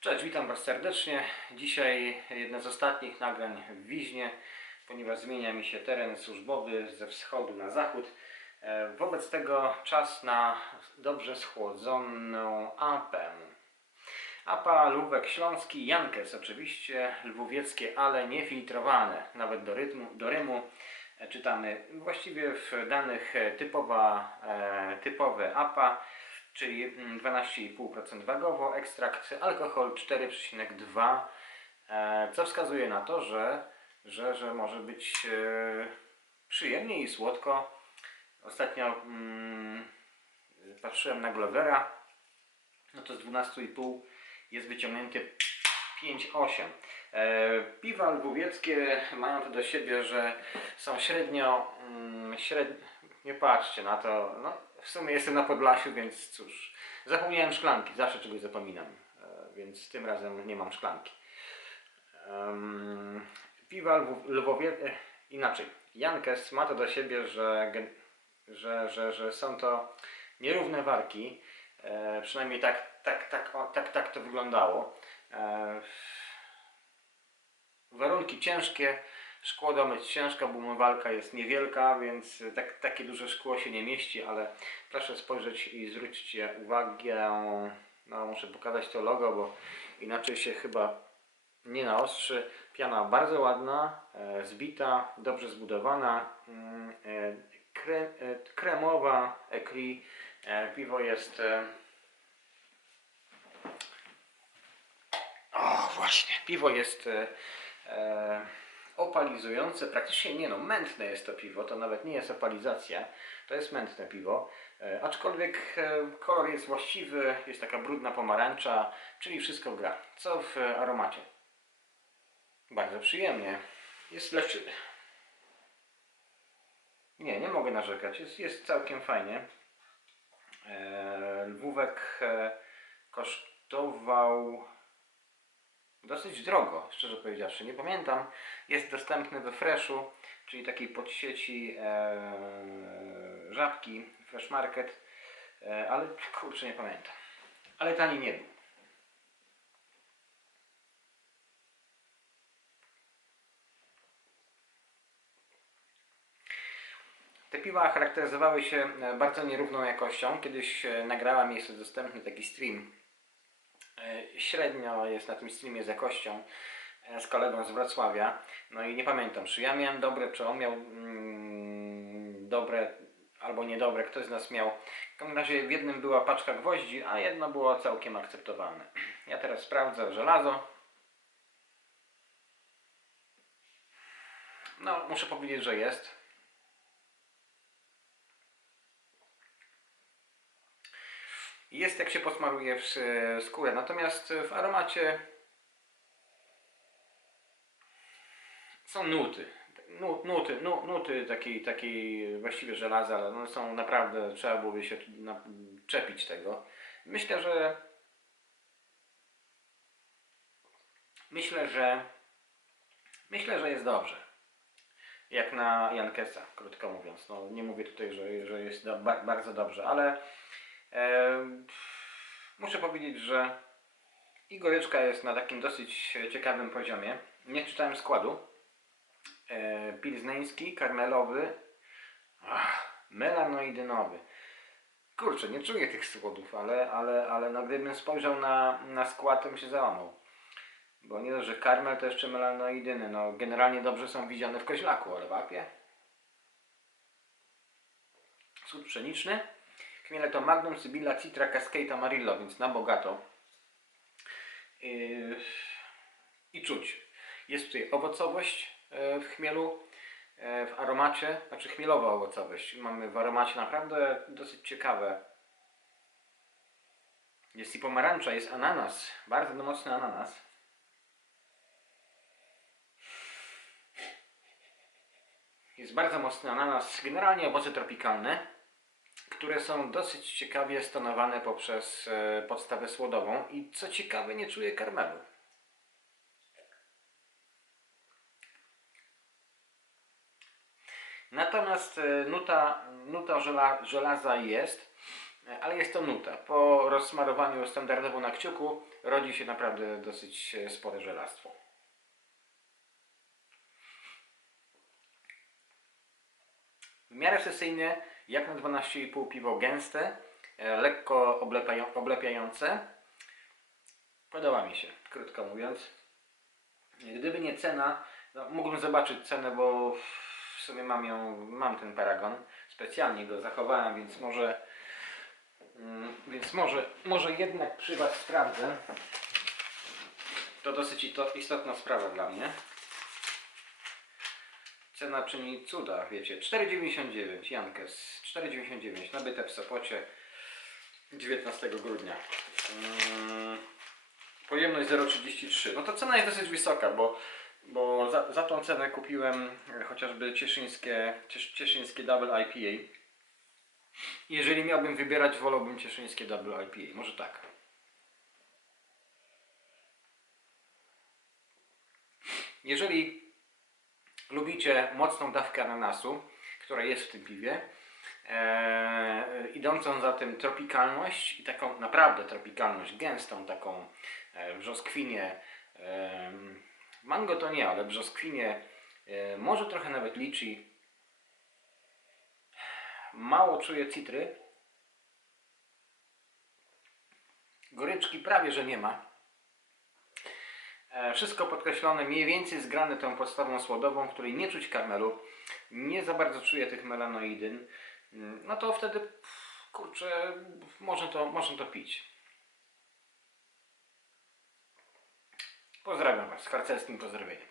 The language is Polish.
Cześć, witam Was serdecznie. Dzisiaj jedno z ostatnich nagrań w Wiźnie, ponieważ zmienia mi się teren służbowy ze wschodu na zachód. E, Wobec tego czas na dobrze schłodzoną apę. Apa Lubek Śląski, Jankes oczywiście, lwowieckie, ale niefiltrowane, nawet do, rytmu, do rymu. E, Czytamy właściwie w danych typowa, e, typowe APA, czyli mm, 12,5% wagowo, ekstrakt alkohol 4,2, e, co wskazuje na to, że, że, że może być e, przyjemnie i słodko. Ostatnio mm, patrzyłem na Glovera, no to z 12,5 jest wyciągnięty 5,8. E, Piwa lwowieckie mają to do siebie, że są średnio, mm, średnio nie patrzcie na to, no w sumie jestem na Podlasiu, więc cóż, zapomniałem szklanki, zawsze czegoś zapominam, e, więc tym razem nie mam szklanki. Em, Piwa lwo- lwowie... e, inaczej, Jankes ma to do siebie, że, że, że, że są to nierówne warki, e, przynajmniej tak, tak, tak, o, tak, tak to wyglądało. E, warunki ciężkie, szkło domyć ciężko, bo umywalka jest niewielka, więc tak, takie duże szkło się nie mieści, ale proszę spojrzeć i zwróćcie uwagę, no muszę pokazać to logo, bo inaczej się chyba nie naostrzy. Piana bardzo ładna, e, zbita, dobrze zbudowana, mm, e, e, kremowa, ekri, e, piwo jest O, właśnie. Piwo jest e, opalizujące, praktycznie nie no, mętne jest to piwo, to nawet nie jest opalizacja, to jest mętne piwo, e, aczkolwiek e, kolor jest właściwy, jest taka brudna pomarańcza, czyli wszystko gra. Co w aromacie? Bardzo przyjemnie. Jest lepszy... Nie, nie mogę narzekać, jest, jest całkiem fajnie. E, Lwówek kosztował dosyć drogo, szczerze powiedziawszy. Nie pamiętam. Jest dostępny we Freshu, czyli takiej podsieci e, żabki, Fresh Market, e, ale kurczę nie pamiętam. Ale tani nie był. Te piwa charakteryzowały się e, bardzo nierówną jakością. Kiedyś e, nagrałem, jest dostępny taki stream średnio jest na tym streamie z jakością e, z kolegą z Wrocławia. No i nie pamiętam, czy ja miałem dobre, czy on miał mm, dobre albo niedobre, ktoś z nas miał. W każdym razie w jednym była paczka gwoździ, a jedno było całkiem akceptowalne. Ja teraz sprawdzę żelazo. No, muszę powiedzieć, że jest. Jest jak się posmaruje w skórę, natomiast w aromacie są nuty. Nu- Nuty, nu, nuty takiej, takiej właściwie żelaza, ale one są naprawdę, trzeba byłoby się czepić tego. Myślę, że myślę, że myślę, że jest dobrze. Jak na Jankesa, krótko mówiąc. No, nie mówię tutaj, że, że jest do, ba, bardzo dobrze, ale Muszę powiedzieć, że i goryczka jest na takim dosyć ciekawym poziomie. Nie czytałem składu. Pilzneński, karmelowy, ach, melanoidynowy. Kurczę, nie czuję tych składów, ale, ale, ale no, gdybym spojrzał na, na skład, to bym się załamał. Bo nie dość, że karmel to jeszcze melanoidyny. No, generalnie dobrze są widziane w koźlaku, ale w apie. Sód pszeniczny. Chmiele to Magnum, Sybilla, Citra, Cascade, Amarillo, więc na bogato. Yy, I czuć. Jest tutaj owocowość e, w chmielu, e, w aromacie, znaczy chmielowa owocowość. Mamy w aromacie naprawdę dosyć ciekawe. Jest i pomarańcza, jest ananas, bardzo mocny ananas. Jest bardzo mocny ananas, generalnie owoce tropikalne które są dosyć ciekawie stonowane poprzez e, podstawę słodową i co ciekawe nie czuję karmelu. Natomiast e, nuta, nuta żela, żelaza jest. e, ale jest to nuta. Po rozsmarowaniu standardowo na kciuku rodzi się naprawdę dosyć spore żelastwo. W miarę sesyjnie, jak na 12,5 piwo gęste, e, lekko oblepiające. Podoba mi się, krótko mówiąc. Gdyby nie cena, no, mógłbym zobaczyć cenę, bo w sumie mam ją, mam ten paragon. Specjalnie go zachowałem, więc może, mm, więc może, może jednak przy Was sprawdzę. To dosyć istotna sprawa dla mnie. Cena czyni cuda, wiecie. 4,99 Jankes. 4,99 nabyte w Sopocie 19 grudnia. Mm, Pojemność 0,33. No to cena jest dosyć wysoka, bo, bo za, za tą cenę kupiłem chociażby cieszyńskie, ciesz, cieszyńskie Double IPA. Jeżeli miałbym wybierać, wolałbym cieszyńskie Double IPA. Może tak. Jeżeli lubicie mocną dawkę ananasu, która jest w tym piwie, e, idącą za tym tropikalność i taką naprawdę tropikalność, gęstą taką e, brzoskwinię, e, mango to nie, ale brzoskwinię, e, może trochę nawet liczy. Mało czuję citry. Goryczki prawie, że nie ma. E, Wszystko podkreślone, mniej więcej zgrane tą podstawą słodową, której nie czuć karmelu, nie za bardzo czuję tych melanoidyn, Mm, no to wtedy, kurczę, można to, można to pić. Pozdrawiam Was, z harcerskim pozdrowieniem.